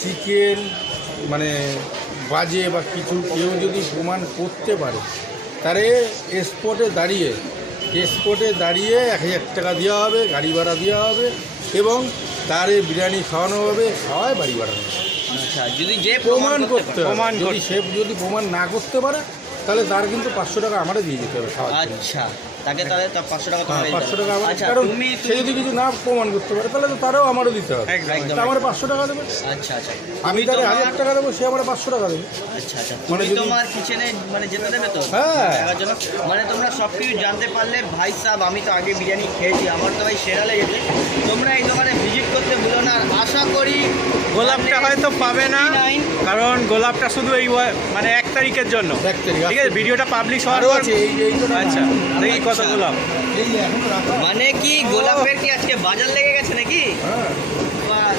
Chicken মানে বাজে বা কিছু কেউ যদি প্রমাণ করতে পারে তারে স্পটে দাঁড়িয়ে 1000 টাকা দেওয়া হবে, গাড়ি ভাড়া দেওয়া হবে এবং তারে বিরিয়ানি খাওয়ানো হবে, খাওয়ায় বাড়ি বাড়ানো হবে। আচ্ছা, যদি যে প্রমাণ করতে হবে, প্রমাণ যদি সে যদি প্রমাণ না করতে পারে তাহলে তার কিন্তু 500 টাকা আমারে দিয়ে যেতে হবে খাওয়ার জন্য। আচ্ছা, তাকে তাহলে তার 500 টাকা তোমাকে দিতে 500 টাকা হবে। আমার, আচ্ছা, কারণ তুমি সে যদি কিছু না প্রমাণ করতে পারে তাহলে তো তারও আমারও দিতে হবে। একদম, তা আমার 500 টাকা দেবে, আচ্ছা আচ্ছা আমি তুমি তারে তোমার- 1000 টাকা দেবো, সে আমার 500 টাকা দেবে। আচ্ছা আচ্ছা, মানে তুমি যদি- তোমার কিচেনে মানে যেতে দেবে তো হ্যাঁ। দেখার জন্য? মানে তোমরা সব কিছু জানতে পারলে। ভাই সাহেব, আমি তো আগে বিরিয়ানি খেয়েছি, আমার তো ভাই সেরা লেগেছে। তোমরা এই দোকানে ভিজিট করতে ভুলো না। আর আশা করি গোলাপটা হয়তো পাবে না, 99 কারণ গোলাপটা শুধু এই মানে 1 তারিখের জন্য। 1 তারিখ, ঠিক আছে, ভিডিওটা পাবলিশ হওয়ার আরও পর। আছে এই তো আচ্ছা, দেখি কত আচ্ছা। গোলাপ। এই যে এখনো রাখা। মানে কি গোলাপের কি আজকে বাজার লেগে গেছে নাকি? হ্যাঁ, বাস।